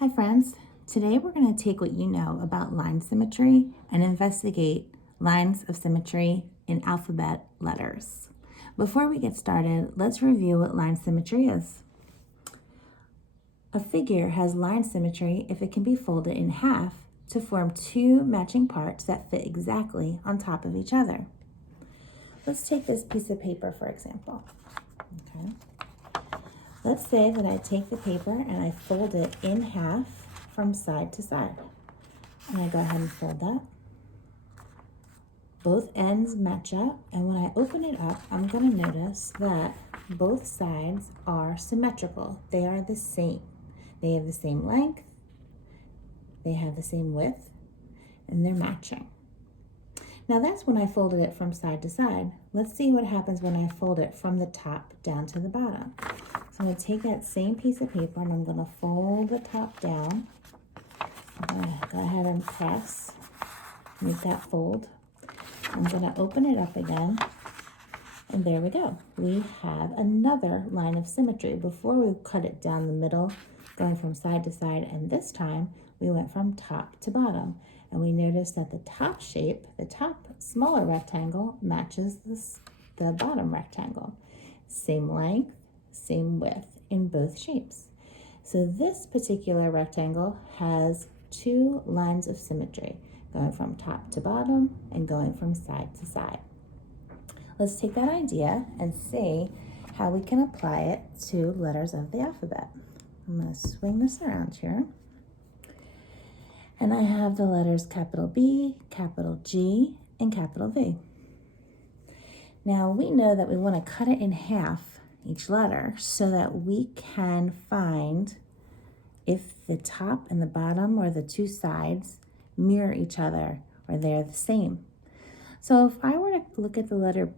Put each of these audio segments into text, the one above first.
Hi friends, today we're going to take what you know about line symmetry and investigate lines of symmetry in alphabet letters. Before we get started, let's review what line symmetry is. A figure has line symmetry if it can be folded in half to form two matching parts that fit exactly on top of each other. Let's take this piece of paper for example. Okay. Let's say that I take the paper and I fold it in half from side to side. And I go ahead and fold that. Both ends match up, and when I open it up, I'm going to notice that both sides are symmetrical. They are the same. They have the same length, they have the same width, and they're matching. Now that's when I folded it from side to side. Let's see what happens when I fold it from the top down to the bottom. So I'm going to take that same piece of paper and I'm going to fold the top down. I'm going to go ahead and press, make that fold. I'm going to open it up again, and there we go. We have another line of symmetry. Before we cut it down the middle, going from side to side, and this time we went from top to bottom. And we noticed that the top shape, the top smaller rectangle, matches the bottom rectangle. Same length, same width in both shapes. So this particular rectangle has two lines of symmetry, going from top to bottom and going from side to side. Let's take that idea and see how we can apply it to letters of the alphabet. I'm going to swing this around here. And I have the letters capital B, capital G, and capital V. Now we know that we want to cut it in half, each letter, so that we can find if the top and the bottom or the two sides mirror each other or they're the same. So if I were to look at the letter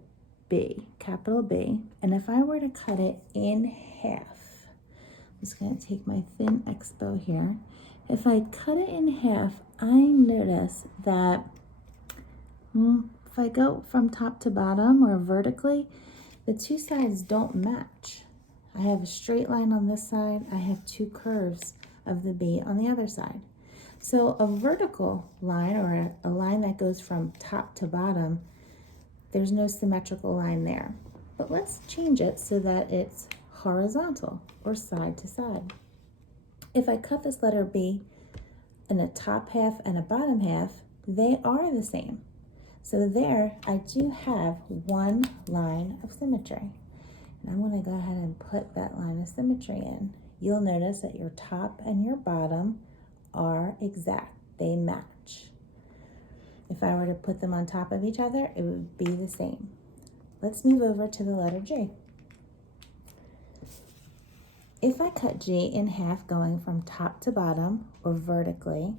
B, capital B, and if I were to cut it in half, I'm just going to take my thin expo here. If I cut it in half, I notice that if I go from top to bottom or vertically, the two sides don't match. I have a straight line on this side. I have two curves of the B on the other side. So a vertical line, or a line that goes from top to bottom, there's no symmetrical line there. But let's change it so that it's horizontal or side to side. If I cut this letter B in a top half and a bottom half, they are the same. So there I do have one line of symmetry. And I'm going to go ahead and put that line of symmetry in. You'll notice that your top and your bottom are exact. They match. If I were to put them on top of each other, it would be the same. Let's move over to the letter G. If I cut G in half going from top to bottom or vertically,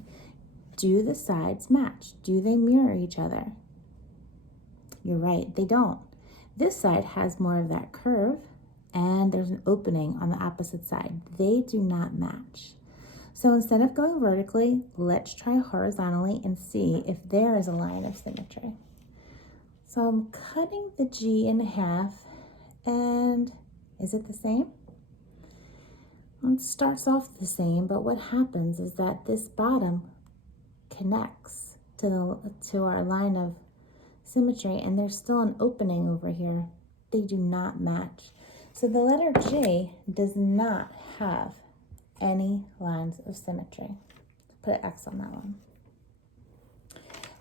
do the sides match? Do they mirror each other? You're right, they don't. This side has more of that curve, and there's an opening on the opposite side. They do not match. So instead of going vertically, let's try horizontally and see if there is a line of symmetry. So I'm cutting the G in half, and is it the same? Well, it starts off the same, but what happens is that this bottom connects to our line of symmetry, and there's still an opening over here. They do not match. So the letter G does not have any lines of symmetry. Put an X on that one.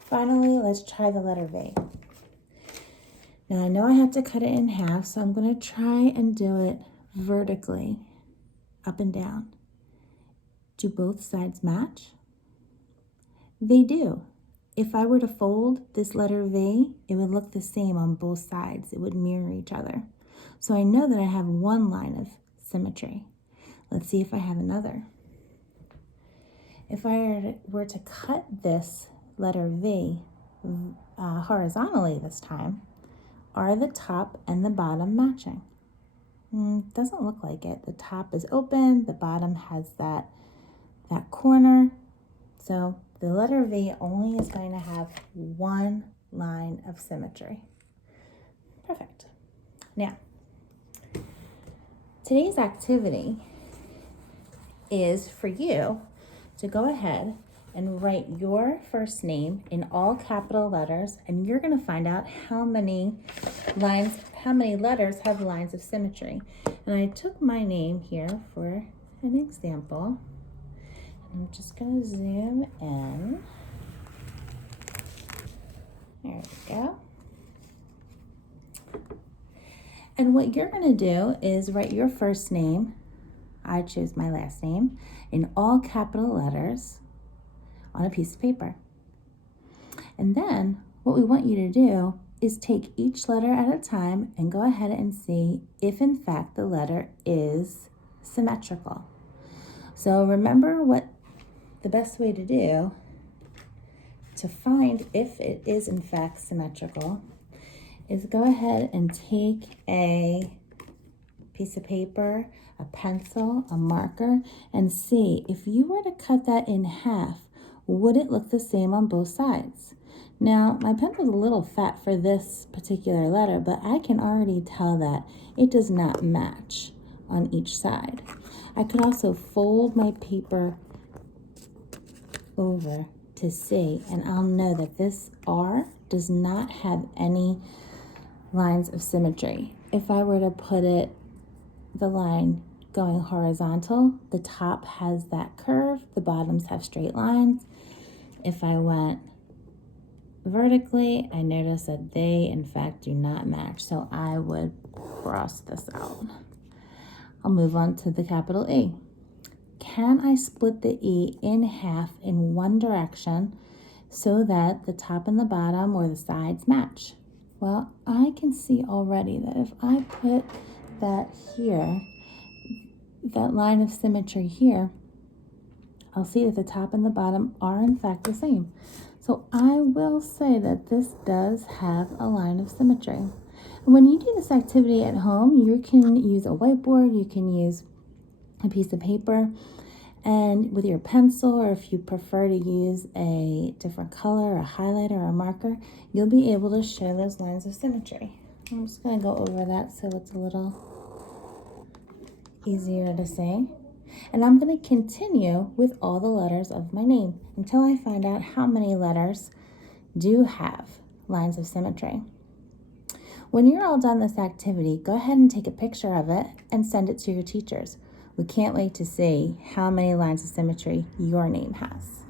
Finally, let's try the letter V. Now I know I have to cut it in half, so I'm going to try and do it vertically, up and down. Do both sides match? They do. If I were to fold this letter V, it would look the same on both sides. It would mirror each other. So I know that I have one line of symmetry. Let's see if I have another. If I were to cut this letter V horizontally this time, are the top and the bottom matching? Doesn't look like it. The top is open, the bottom has that corner. So the letter V only is going to have one line of symmetry. Perfect. Now, today's activity is for you to go ahead and write your first name in all capital letters, and you're going to find out how many letters have lines of symmetry. And I took my name here for an example. I'm just going to zoom in. There we go. And what you're going to do is write your first name, I choose my last name, in all capital letters on a piece of paper. And then what we want you to do is take each letter at a time and go ahead and see if in fact the letter is symmetrical. So remember what the best way to do to find if it is in fact symmetrical is go ahead and take a piece of paper, a pencil, a marker, and see if you were to cut that in half, would it look the same on both sides? Now, my pencil's a little fat for this particular letter, but I can already tell that it does not match on each side. I could also fold my paper over to see, and I'll know that this R does not have any lines of symmetry. If I were to put the line going horizontal, the top has that curve, the bottoms have straight lines. If I went vertically, I notice that they in fact do not match, so I would cross this out. I'll move on to the capital E. Can I split the E in half in one direction so that the top and the bottom or the sides match? Well, I can see already that if I put that here, that line of symmetry here, I'll see that the top and the bottom are in fact the same. So I will say that this does have a line of symmetry. And when you do this activity at home, you can use a whiteboard, you can use a piece of paper, and with your pencil, or if you prefer to use a different color, a highlighter or a marker, you'll be able to show those lines of symmetry. I'm just going to go over that so it's a little easier to see. And I'm going to continue with all the letters of my name until I find out how many letters do have lines of symmetry. When you're all done this activity, go ahead and take a picture of it and send it to your teachers. We can't wait to see how many lines of symmetry your name has.